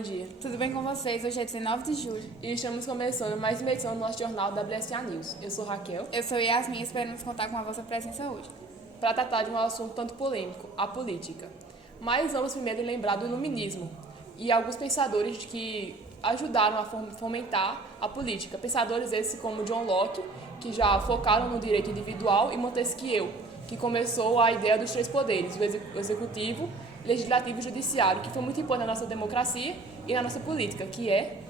bom dia. Tudo bem com vocês? Hoje é 19 de julho. E estamos começando mais uma edição do nosso jornal WSA News. Eu sou Raquel. Eu sou Yasmin e esperamos contar com a vossa presença hoje. Para tratar de um assunto tanto polêmico, a política. Mas vamos primeiro lembrar do iluminismo e alguns pensadores que ajudaram a fomentar a política. Pensadores esses como John Locke, que já focaram no direito individual, e Montesquieu, que começou a ideia dos três poderes, o executivo, legislativo e judiciário, que foi muito importante na nossa democracia e na nossa política, que é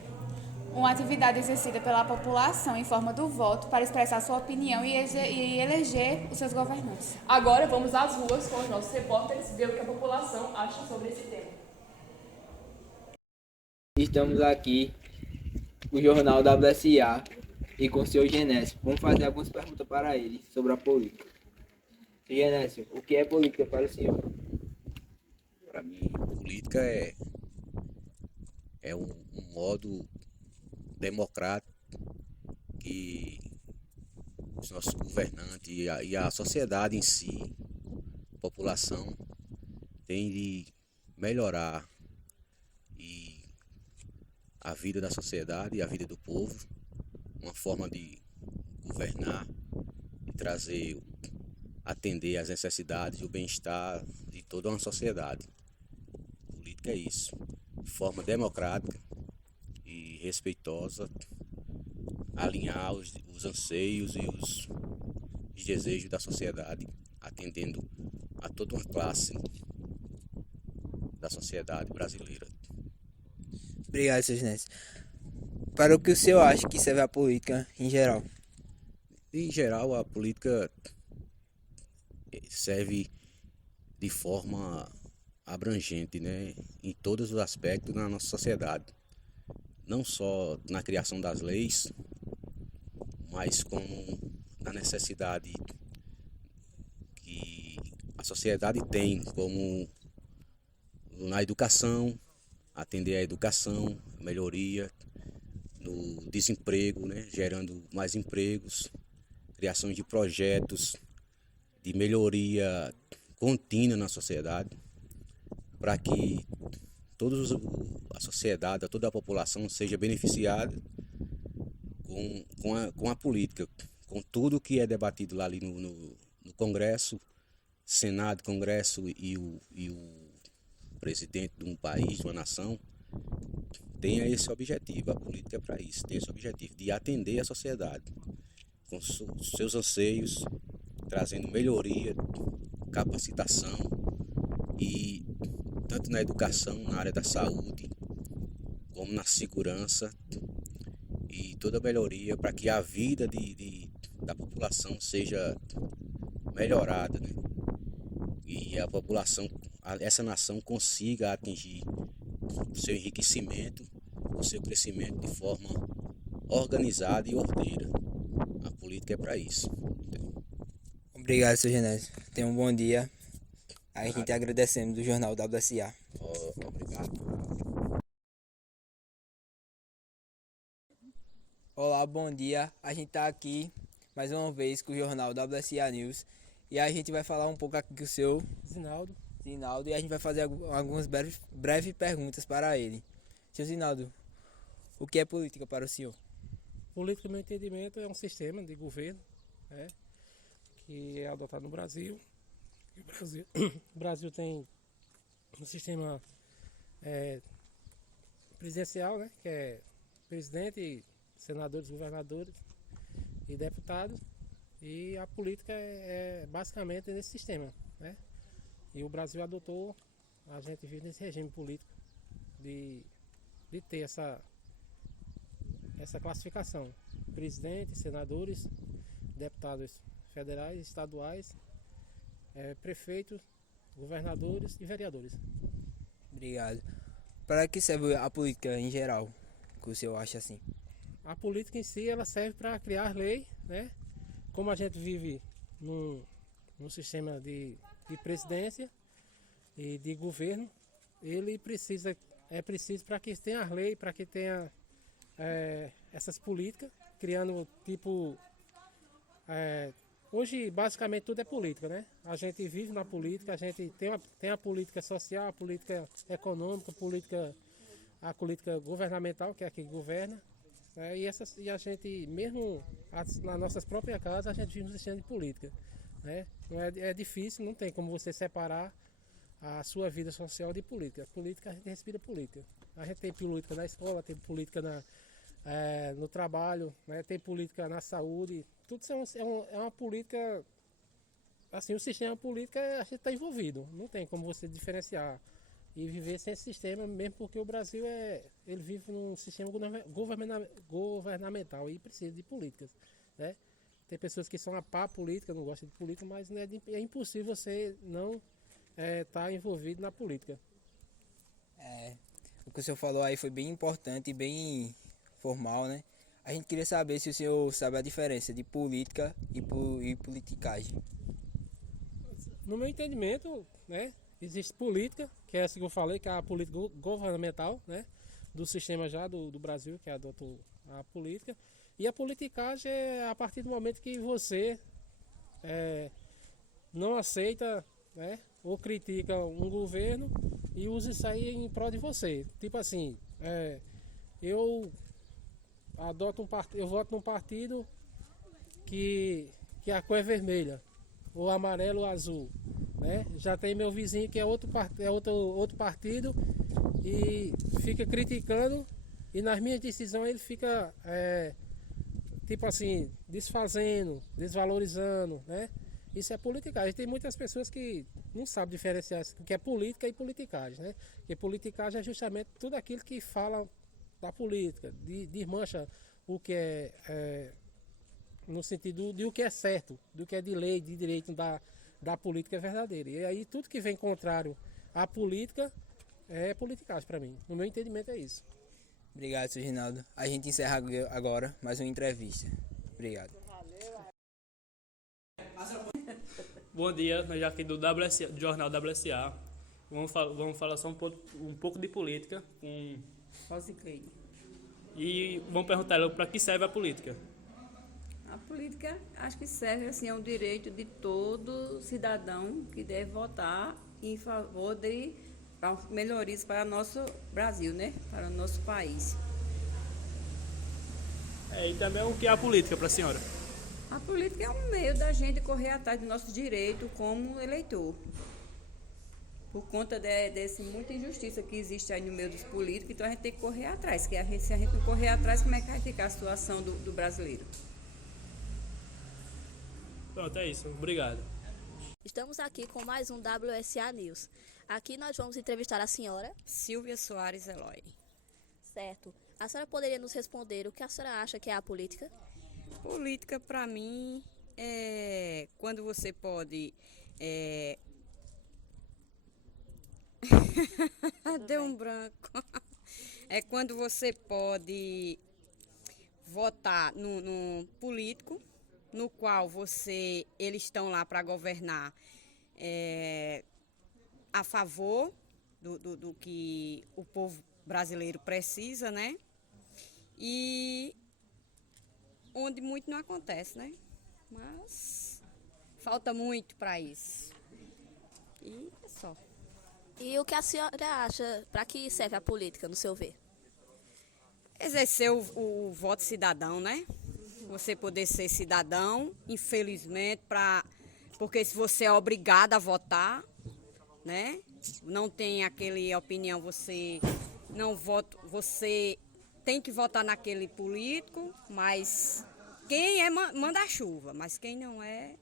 Uma atividade exercida pela população em forma do voto para expressar sua opinião e eleger os seus governantes. Agora vamos às ruas com os nossos repórteres ver o que a população acha sobre esse tema. Estamos aqui com o jornal WSA e com o senhor Genésio. Vamos fazer algumas perguntas para ele sobre a política. Senhor Genésio, o que é política para o senhor? Para mim, política é um modo democrático que os nossos governantes e a sociedade em si, a população, tem de melhorar a vida da sociedade e a vida do povo, uma forma de governar e atender às necessidades e o bem-estar de toda uma sociedade. Política é isso, de forma democrática e respeitosa, alinhar os anseios e os desejos da sociedade, atendendo a toda uma classe da sociedade brasileira. Obrigado, senhor Genésio. Para o que o senhor acha que serve a política em geral? Em geral, a política serve de forma abrangente, né, em todos os aspectos da nossa sociedade. Não só na criação das leis, mas como na necessidade que a sociedade tem, como na educação, atender à educação, melhoria no desemprego, né, gerando mais empregos, criação de projetos de melhoria contínua na sociedade, para que a sociedade, toda a população seja beneficiada com a política, com tudo que é debatido lá ali no Congresso, Senado, Congresso e o presidente de um país, de uma nação, tenha esse objetivo. A política é para isso, tem esse objetivo de atender a sociedade com seus anseios, trazendo melhoria, capacitação e tanto na educação, na área da saúde, como na segurança e toda melhoria para que a vida da população seja melhorada, né? E a população, essa nação consiga atingir o seu enriquecimento, o seu crescimento de forma organizada e ordeira. A política é para isso. Obrigado, senhor Genésio. Tenha um bom dia. A gente agradecemos do jornal WSA. Obrigado. Olá, bom dia. A gente está aqui mais uma vez com o jornal WSA News e a gente vai falar um pouco aqui com o seu Zinaldo, e a gente vai fazer algumas breves perguntas para ele. Seu Zinaldo, o que é política para o senhor? Política, no meu entendimento, é um sistema de governo, né, que é adotado no Brasil. O Brasil tem um sistema presidencial, né, que é presidente, senadores, governadores e deputados. E a política é basicamente nesse sistema, né? E o Brasil adotou, a gente vive nesse regime político de ter essa classificação: presidente, senadores, deputados federais, estaduais, prefeitos, governadores e vereadores. Obrigado. Para que serve a política em geral, que o senhor acha assim? A política em si, ela serve para criar lei, né? Como a gente vive num sistema de presidência e de governo, ele é preciso para que tenha as leis, para que tenha essas políticas, criando hoje basicamente tudo é política, né? A gente vive na política, a gente tem a política social, a política econômica, a política a política governamental, que é a que governa, né? E a gente, mesmo nas nossas próprias casas, a gente vive um sistema de política, né? Não é difícil, não tem como você separar a sua vida social de política. Política, a gente respira política. A gente tem política na escola, tem política no trabalho, né? Tem política na saúde. Tudo isso é uma política. Assim, o sistema político a gente está envolvido. Não tem como você diferenciar e viver sem esse sistema, mesmo porque o Brasil ele vive num sistema governamental e precisa de políticas, né? Tem pessoas que são a pá política, não gostam de política, mas é impossível você não estar envolvido na política. O que o senhor falou aí foi bem importante e bem formal, né? A gente queria saber se o senhor sabe a diferença de política e politicagem. No meu entendimento, né, existe política, que é essa que eu falei, que é a política governamental, né, do sistema já do Brasil, que adotou a política. E a politicagem é a partir do momento que você não aceita, né, ou critica um governo e usa isso aí em prol de você. Tipo assim, eu voto num partido que a cor é vermelha, ou amarelo ou azul, né? Já tem meu vizinho que é outro partido e fica criticando, e nas minhas decisões ele fica tipo assim, desfazendo, desvalorizando, né? Isso é politicagem. Tem muitas pessoas que não sabem diferenciar o que é política e politicagem, né? Porque politicagem é justamente tudo aquilo que fala da política, desmancha o que no sentido de o que é certo, do que é de lei, de direito da política verdadeira. E aí tudo que vem contrário à política é politicagem para mim. No meu entendimento é isso. Obrigado, senhor Ginaldo. A gente encerra agora mais uma entrevista. Obrigado. Bom dia, nós aqui do Jornal WSA. Vamos falar só um pouco de política com Rosicleide. E vamos perguntar ela para que serve a política. A política, acho que serve assim, é um direito de todo cidadão que deve votar em favor de melhorias para o nosso Brasil, né? Para o nosso país. E também o que é a política para a senhora? A política é um meio da gente correr atrás do nosso direito como eleitor. Por conta dessa muita injustiça que existe aí no meio dos políticos, então a gente tem que correr atrás. Se a gente não correr atrás, como é que vai ficar a situação do brasileiro? Pronto, é isso. Obrigado. Estamos aqui com mais um WSA News. Aqui nós vamos entrevistar a senhora Silvia Soares Eloy. Certo. A senhora poderia nos responder o que a senhora acha que é a política? Política, para mim, é quando você pode... Deu um branco. É quando você pode votar num político, no qual eles estão lá para governar a favor do que o povo brasileiro precisa, né? E onde muito não acontece, né? Mas falta muito para isso. E é só. E o que a senhora acha, para que serve a política, no seu ver? Exercer o voto cidadão, né? Você poder ser cidadão, infelizmente, porque se você é obrigado a votar, né? Não tem aquele opinião, você não vota, você tem que votar naquele político, mas quem é manda a chuva, mas quem não é,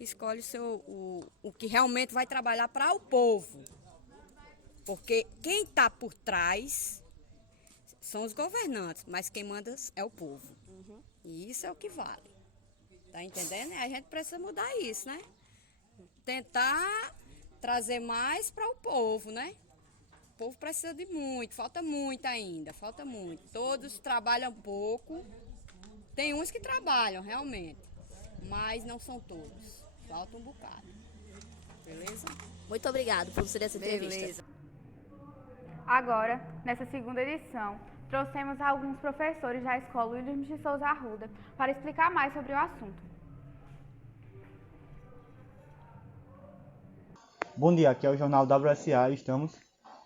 escolhe o que realmente vai trabalhar para o povo. Porque quem está por trás são os governantes, mas quem manda é o povo. E isso é o que vale. Tá entendendo? A gente precisa mudar isso, né? Tentar trazer mais para o povo, né? O povo precisa de muito, falta muito ainda, falta muito. Todos trabalham pouco. Tem uns que trabalham, realmente, mas não são todos. Falta um bocado. Beleza? Muito obrigado por ser essa entrevista. Beleza. Agora, nessa segunda edição, trouxemos alguns professores da Escola Williams de Souza Arruda para explicar mais sobre o assunto. Bom dia, aqui é o Jornal WSA e estamos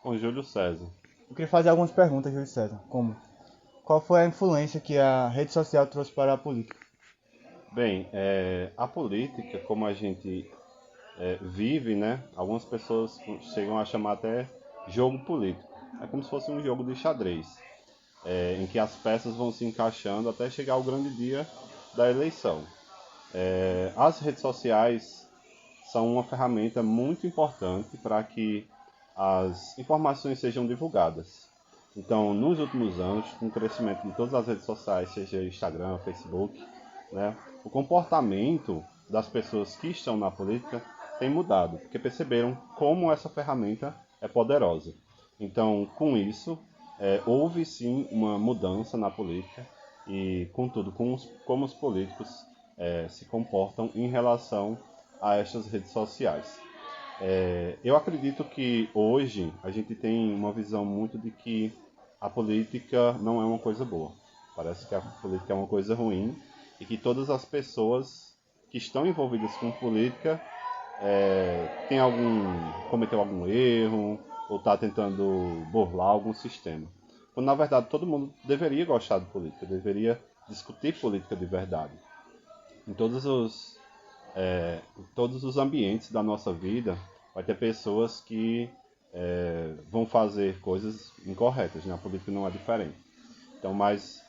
com Júlio César. Eu queria fazer algumas perguntas, Júlio César, como qual foi a influência que a rede social trouxe para a política? Bem, a política, como a gente vive, né? Algumas pessoas chegam a chamar até jogo político. É como se fosse um jogo de xadrez, em que as peças vão se encaixando até chegar ao grande dia da eleição. As redes sociais são uma ferramenta muito importante para que as informações sejam divulgadas. Então, nos últimos anos, com o crescimento de todas as redes sociais, seja Instagram, Facebook, né, o comportamento das pessoas que estão na política tem mudado, porque perceberam como essa ferramenta é poderosa. Então, com isso, houve sim uma mudança na política e, contudo, como os políticos se comportam em relação a estas redes sociais. Eu acredito que hoje a gente tem uma visão muito de que a política não é uma coisa boa. Parece que a política é uma coisa ruim e que todas as pessoas que estão envolvidas com política cometeu algum erro ou está tentando burlar algum sistema. Quando, na verdade, todo mundo deveria gostar de política, deveria discutir política de verdade. Em todos os ambientes da nossa vida, vai ter pessoas que vão fazer coisas incorretas, né? A política não é diferente. Então, mas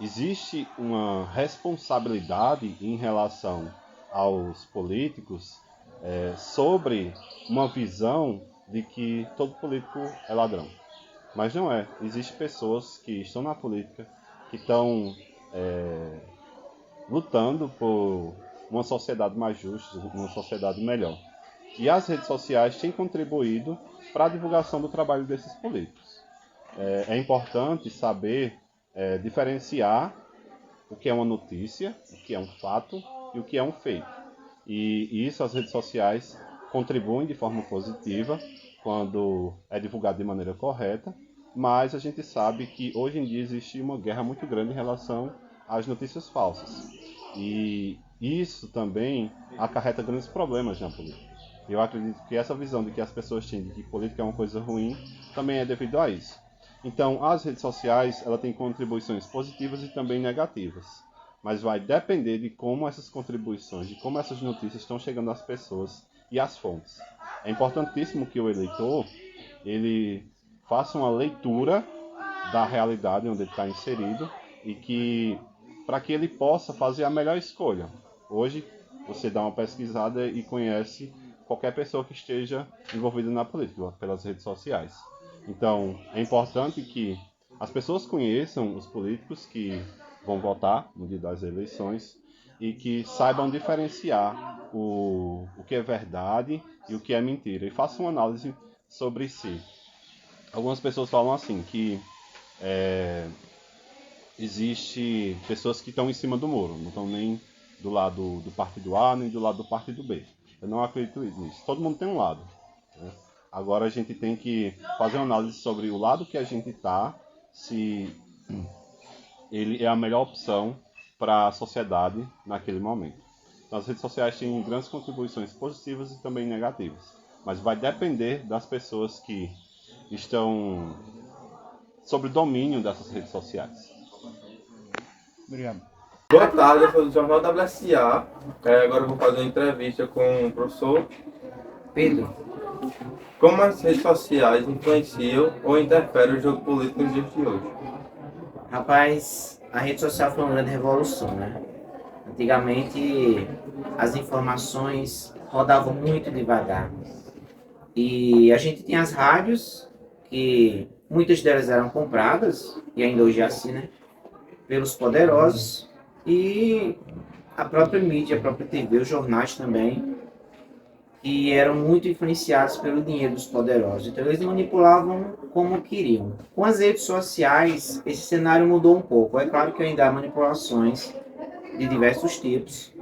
existe uma responsabilidade em relação aos políticos sobre uma visão de que todo político é ladrão. Mas não é. Existem pessoas que estão na política, que estão lutando por uma sociedade mais justa, uma sociedade melhor. E as redes sociais têm contribuído para a divulgação do trabalho desses políticos. É importante saber diferenciar o que é uma notícia, o que é um fato e o que é um fake. E isso as redes sociais contribuem de forma positiva quando é divulgado de maneira correta, mas a gente sabe que hoje em dia existe uma guerra muito grande em relação às notícias falsas. E isso também acarreta grandes problemas na política. Eu acredito que essa visão de que as pessoas têm de que política é uma coisa ruim também é devido a isso. Então, as redes sociais ela têm contribuições positivas e também negativas. Mas vai depender de como essas contribuições, de como essas notícias estão chegando às pessoas e às fontes. É importantíssimo que o eleitor ele faça uma leitura da realidade onde ele está inserido e que para que ele possa fazer a melhor escolha. Hoje, você dá uma pesquisada e conhece qualquer pessoa que esteja envolvida na política, pelas redes sociais. Então, é importante que as pessoas conheçam os políticos que vão votar no dia das eleições e que saibam diferenciar o que é verdade e o que é mentira. E façam uma análise sobre si. Algumas pessoas falam assim, que existe pessoas que estão em cima do muro, não estão nem do lado do partido A, nem do lado do partido B. Eu não acredito nisso. Todo mundo tem um lado, né? Agora a gente tem que fazer uma análise sobre o lado que a gente está, se ele é a melhor opção para a sociedade naquele momento. Então, as redes sociais têm grandes contribuições positivas e também negativas, mas vai depender das pessoas que estão sob domínio dessas redes sociais. Obrigado. Boa tarde, eu sou do Jornal WSA. Agora eu vou fazer uma entrevista com o professor Pedro. Como as redes sociais influenciam ou interferem no jogo político nos dias de hoje? Rapaz, a rede social foi uma grande revolução, né? Antigamente as informações rodavam muito devagar. E a gente tinha as rádios, que muitas delas eram compradas, e ainda hoje é assim, né? Pelos poderosos. E a própria mídia, a própria TV, os jornais também, que eram muito influenciados pelo dinheiro dos poderosos. Então eles manipulavam como queriam. Com as redes sociais, esse cenário mudou um pouco. É claro que ainda há manipulações de diversos tipos,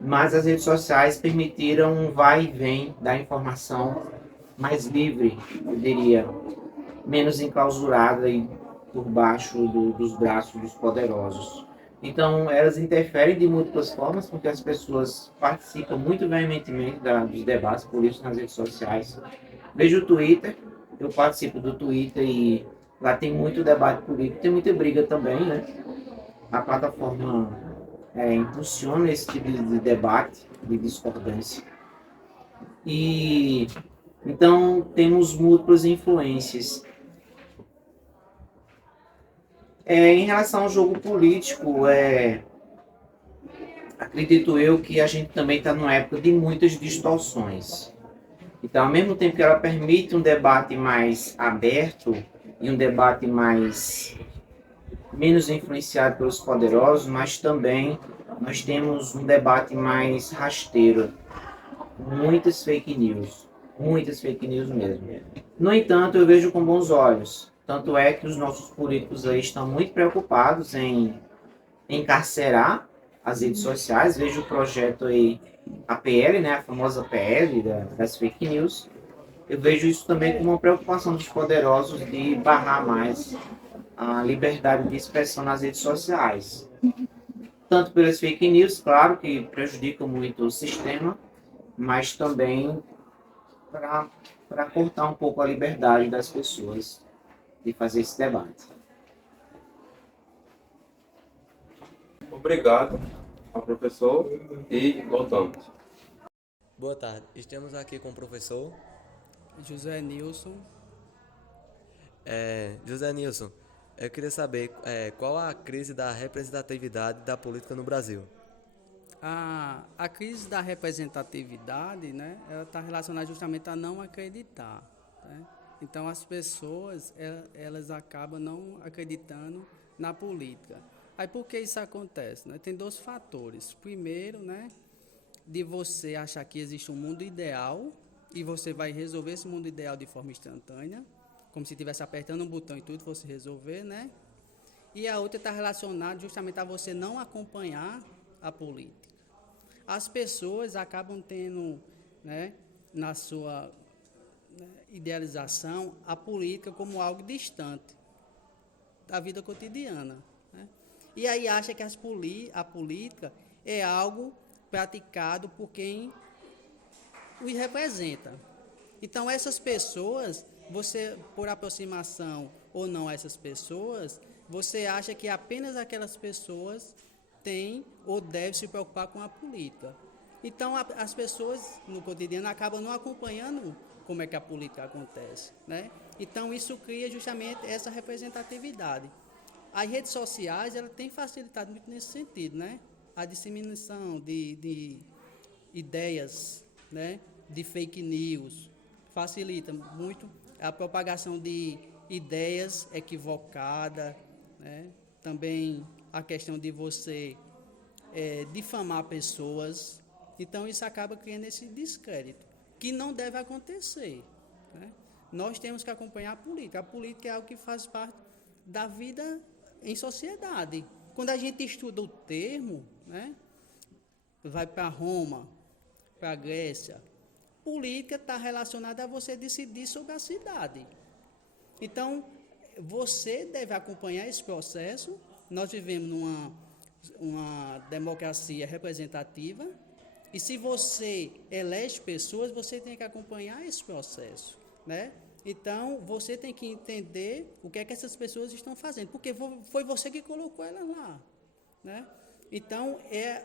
mas as redes sociais permitiram um vai e vem da informação mais livre, eu diria, menos enclausurada e por baixo dos braços dos poderosos. Então, elas interferem de múltiplas formas, porque as pessoas participam muito veementemente dos debates políticos nas redes sociais. Veja o Twitter, Eu participo do Twitter e lá tem muito debate político, tem muita briga também, né? A plataforma impulsiona esse tipo de debate, de discordância. E então temos múltiplas influências. Em relação ao jogo político, acredito eu que a gente também está numa época de muitas distorções. Então, ao mesmo tempo que ela permite um debate mais aberto e um debate menos influenciado pelos poderosos, mas também nós temos um debate mais rasteiro. Muitas fake news mesmo. No entanto, eu vejo com bons olhos. Tanto é que os nossos políticos aí estão muito preocupados em encarcerar as redes sociais. Vejo o projeto aí, a PL, né, a famosa PL das fake news. Eu vejo isso também como uma preocupação dos poderosos de barrar mais a liberdade de expressão nas redes sociais. Tanto pelas fake news, claro, que prejudicam muito o sistema, mas também para cortar um pouco a liberdade das pessoas de fazer esse debate. Obrigado ao professor e voltamos. Boa tarde, estamos aqui com o professor José Nilson. José Nilson, eu queria saber qual a crise da representatividade da política no Brasil. A crise da representatividade, né, ela está relacionada justamente a não acreditar. Né? Então, as pessoas elas acabam não acreditando na política. Aí, por que isso acontece? Né? Tem dois fatores. Primeiro, né, de você achar que existe um mundo ideal e você vai resolver esse mundo ideal de forma instantânea, como se estivesse apertando um botão e tudo fosse resolver, né? E a outra está relacionada justamente a você não acompanhar a política. As pessoas acabam tendo, né, na sua idealização, a política como algo distante da vida cotidiana. Né? E aí acha que a política é algo praticado por quem os representa. Então, essas pessoas, você, por aproximação ou não a essas pessoas, você acha que apenas aquelas pessoas têm ou devem se preocupar com a política. Então, as pessoas no cotidiano acabam não acompanhando como é que a política acontece. Né? Então, isso cria justamente essa representatividade. As redes sociais ela têm facilitado muito nesse sentido, né? A disseminação de ideias, né? De fake news, facilita muito a propagação de ideias equivocadas, né? Também a questão de você difamar pessoas. Então, isso acaba criando esse descrédito, que não deve acontecer. Né? Nós temos que acompanhar a política. A política é algo que faz parte da vida em sociedade. Quando a gente estuda o termo, né? Vai para Roma, para a Grécia, política está relacionada a você decidir sobre a cidade. Então, você deve acompanhar esse processo. Nós vivemos numa democracia representativa e se você elege pessoas, você tem que acompanhar esse processo, né? Então, você tem que entender o que é que essas pessoas estão fazendo, porque foi você que colocou elas lá, né? Então,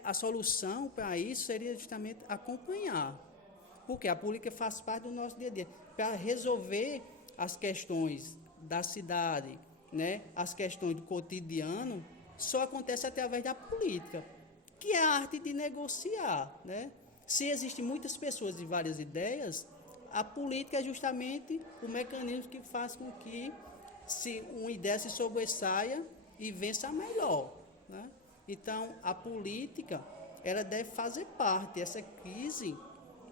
a solução para isso seria justamente acompanhar, porque a política faz parte do nosso dia a dia, para resolver as questões da cidade, né? As questões do cotidiano, só acontece através da política, que é a arte de negociar, né? Se existem muitas pessoas de várias ideias, a política é justamente o mecanismo que faz com que uma ideia se sobressaia e vença a melhor, né? Então, a política, ela deve fazer parte. Essa crise,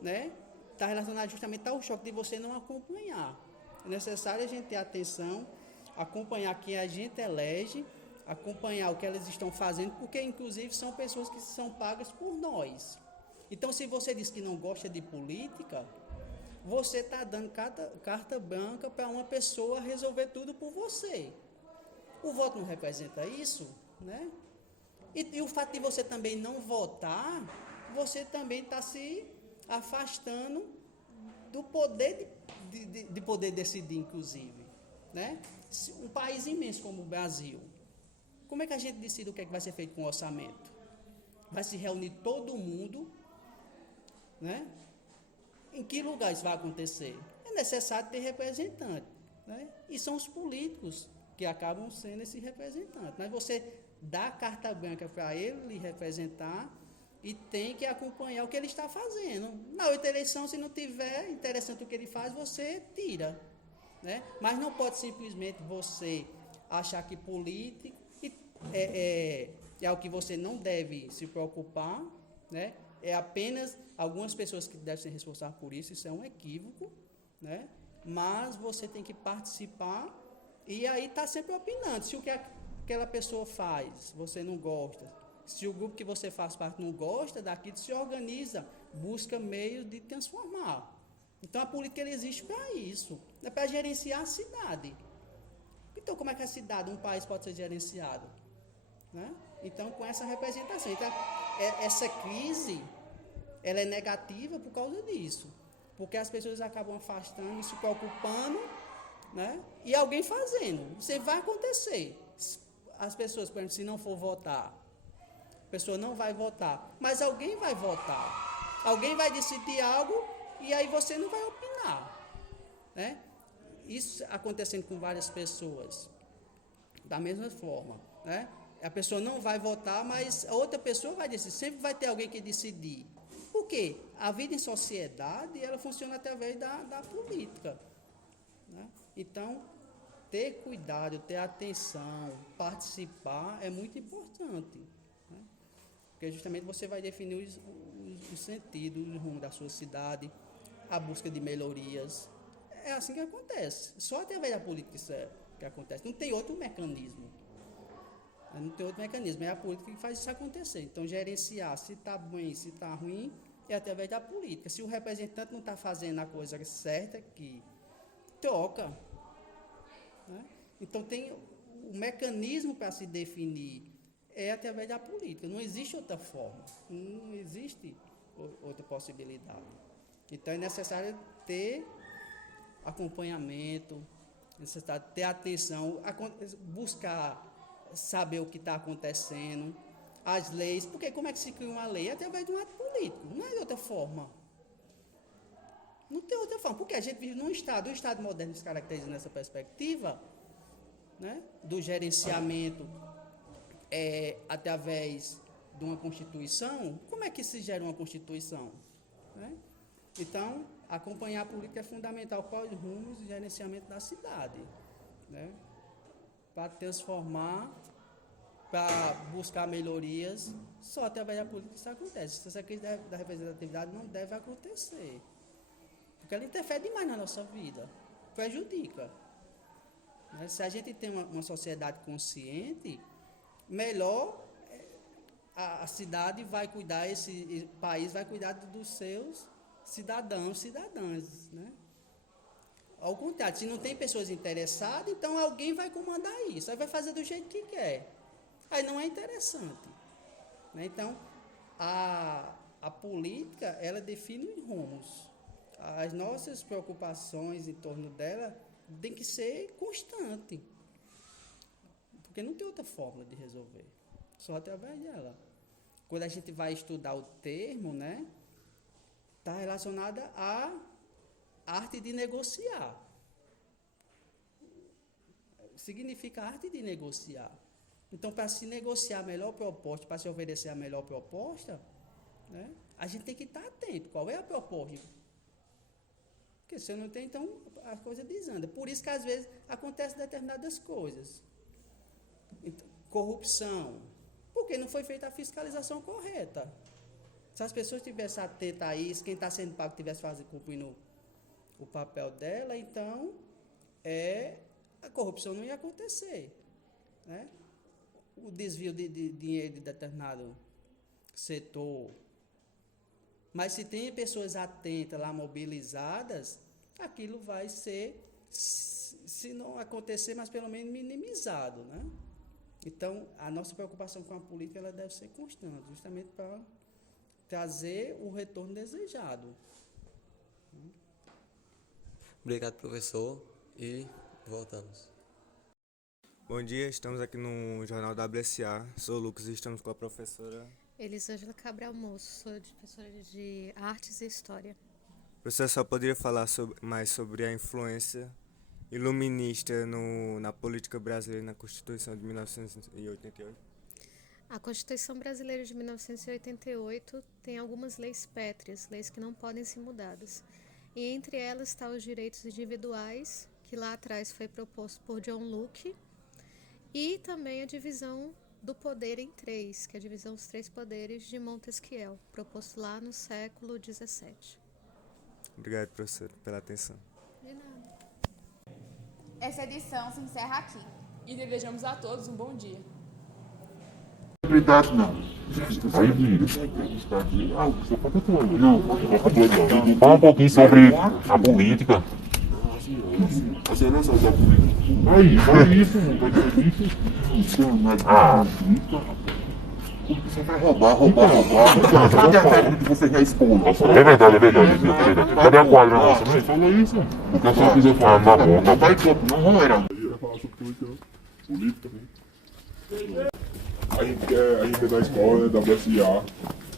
né, está relacionada justamente ao choque de você não acompanhar. É necessário a gente ter atenção, acompanhar quem a gente elege, acompanhar o que elas estão fazendo, porque, inclusive, são pessoas que são pagas por nós. Então, se você diz que não gosta de política, você está dando carta branca para uma pessoa resolver tudo por você. O voto não representa isso, né? E o fato de você também não votar, você também está se afastando do poder de poder decidir, inclusive. Né? Um país imenso como o Brasil, como é que a gente decide o que é que vai ser feito com o orçamento? Vai se reunir todo mundo, né? Em que lugar isso vai acontecer? É necessário ter representante, né? E são os políticos que acabam sendo esse representante. Mas você dá carta branca para ele lhe representar e tem que acompanhar o que ele está fazendo. Na outra eleição, se não tiver interessante o que ele faz, você tira. Né? Mas não pode simplesmente você achar que político é o que você não deve se preocupar, né? É apenas algumas pessoas que devem ser responsáveis por isso, isso é um equívoco, né? Mas você tem que participar e aí está sempre opinando. Se o que aquela pessoa faz, você não gosta, se o grupo que você faz parte não gosta daquilo, se organiza, busca meios de transformar. Então a política ela existe para isso, é para gerenciar a cidade. Então como é que a cidade, um país pode ser gerenciado? Né? Então com essa representação. Então, essa crise ela é negativa por causa disso. Porque as pessoas acabam afastando e se preocupando, né? E alguém fazendo. Isso vai acontecer. As pessoas, por exemplo, se não for votar, a pessoa não vai votar, mas alguém vai votar. Alguém vai decidir algo e aí você não vai opinar. Né? Isso acontecendo com várias pessoas. Da mesma forma. Né? A pessoa não vai votar, mas a outra pessoa vai decidir. Sempre vai ter alguém que decidir. Por quê? A vida em sociedade, ela funciona através da política. Né? Então, ter cuidado, ter atenção, participar é muito importante. Né? Porque justamente você vai definir os sentidos, o rumo da sua cidade, a busca de melhorias. É assim que acontece. Só através da política isso que acontece. Não tem outro mecanismo. Não tem outro mecanismo. É a política que faz isso acontecer. Então, gerenciar se está bem, se está ruim, é através da política. Se o representante não está fazendo a coisa certa, que troca. Né? Então, tem o mecanismo para se definir é através da política. Não existe outra forma. Não existe outra possibilidade. Então, é necessário ter acompanhamento, é necessário ter atenção, buscar saber o que está acontecendo, as leis, porque como é que se cria uma lei? É através de um ato político, não é de outra forma. Não tem outra forma, porque a gente vive num Estado, o Estado moderno se caracteriza nessa perspectiva, né, do gerenciamento através de uma Constituição. Como é que se gera uma Constituição? Né? Então, acompanhar a política é fundamental para os rumos e gerenciamento da cidade. Né? Para transformar, para buscar melhorias, só através da política isso acontece. Essa crise da representatividade não deve acontecer. Porque ela interfere demais na nossa vida, prejudica. Né? Se a gente tem uma sociedade consciente, melhor a cidade vai cuidar, esse país vai cuidar dos seus cidadãos, cidadãs, né? Ao contrário, se não tem pessoas interessadas, então alguém vai comandar isso, aí vai fazer do jeito que quer. Aí não é interessante. Né? Então, a política, ela define os rumos. As nossas preocupações em torno dela tem que ser constante. Porque não tem outra forma de resolver. Só através dela. Quando a gente vai estudar o termo, né? Está relacionada à arte de negociar. Significa arte de negociar. Então, para se negociar a melhor proposta, para se oferecer a melhor proposta, né, a gente tem que estar atento. Qual é a proposta? Porque se eu não tenho, então a coisa desanda. Por isso que às vezes acontecem determinadas coisas. Então, corrupção. Porque não foi feita a fiscalização correta. Se as pessoas tivessem atento a isso, quem está sendo pago tivesse cumprindo o papel dela, então a corrupção não ia acontecer. Né? O desvio de dinheiro de determinado setor. Mas se tem pessoas atentas lá, mobilizadas, aquilo vai ser, se não acontecer, mas pelo menos minimizado. Né? Então, a nossa preocupação com a política ela deve ser constante, justamente para trazer o retorno desejado. Obrigado, professor, e voltamos. Bom dia, estamos aqui no Jornal WSA. Sou o Lucas e estamos com a professora Elisângela Cabral Moço, sou professora de Artes e História. Professora, só poderia falar mais sobre a influência iluminista na política brasileira na Constituição de 1988? A Constituição Brasileira de 1988 tem algumas leis pétreas, leis que não podem ser mudadas. E entre elas está os direitos individuais, que lá atrás foi proposto por John Locke, e também a divisão do poder em três, que é a divisão dos três poderes de Montesquieu, proposto lá no século XVII. Obrigado, professor, pela atenção. De nada. Essa edição se encerra aqui. E desejamos a todos um bom dia. Não. Fala um pouquinho sobre a política. Você não sabe da política. Aí, fala isso, vai dizer isso. Você vai roubar. Cadê a quadra que você já expôs? É verdade. Cadê a quadra nossa? Fala isso. O que a senhora quiser falar. Não vai campo, não era. Eu ia falar sobre política, né? A gente é da escola, né, da WSA,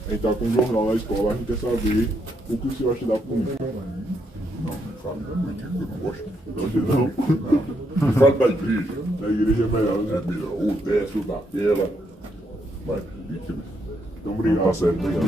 a gente tá com um jornal na escola, a gente quer saber o que o senhor acha da política. Não fala da política, eu não gosto. Não? Fala da igreja. Da igreja é melhor, né? É melhor, ou dessa, ou daquela. Mas política, né? Então, obrigado. Tá certo, obrigado.